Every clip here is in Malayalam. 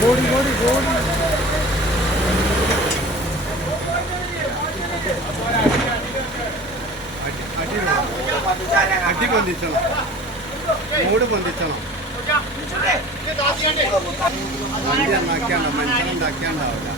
गोड़ी गोड़ी മൂട് പൊന്തിച്ചണം. വണ്ടി നന്നാക്കിയാണ്ട മനുഷ്യനെ ഉണ്ടാക്കിയാണ്ടാവില്ല.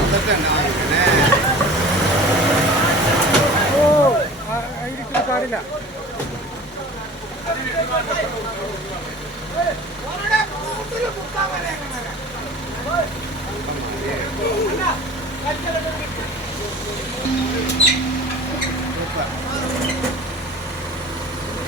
അതൊക്കെ ഉണ്ടാവും പിന്നെ ഓ അതിരിക്കുന്ന പാടില്ല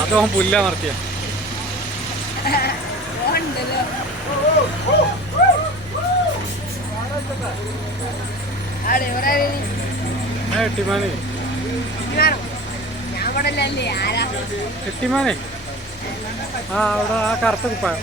അതോ പുല്ല നിർത്തിയ എട്ടിമാനെ. ഞാൻ ഇവിടെ അല്ലേ ആരാ? എട്ടിമാനെ. ആ അവിടെ ആ കറുത്ത കുപ്പായം.